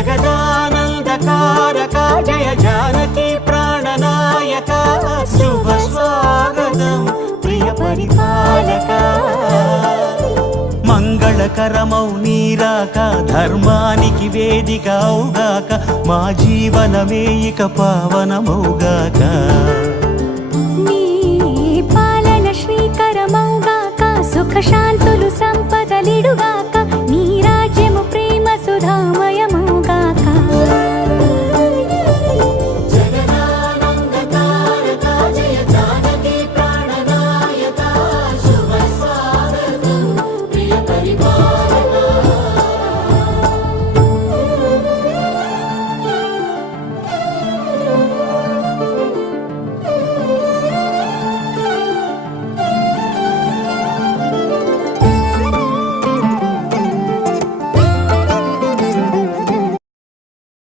జగదానందకారక జయ జానకి ప్రాణనాయక శుభ స్వాగతం ప్రియ పరిపాలక మంగళకరమౌ నీరాక ధర్మానికి వేదిక అవుగాక మా జీవనమే ఇక పావనమౌగాక నీ పాలన శ్రీకరమౌగాక సుఖ శాంతులు సంపదలిడుగా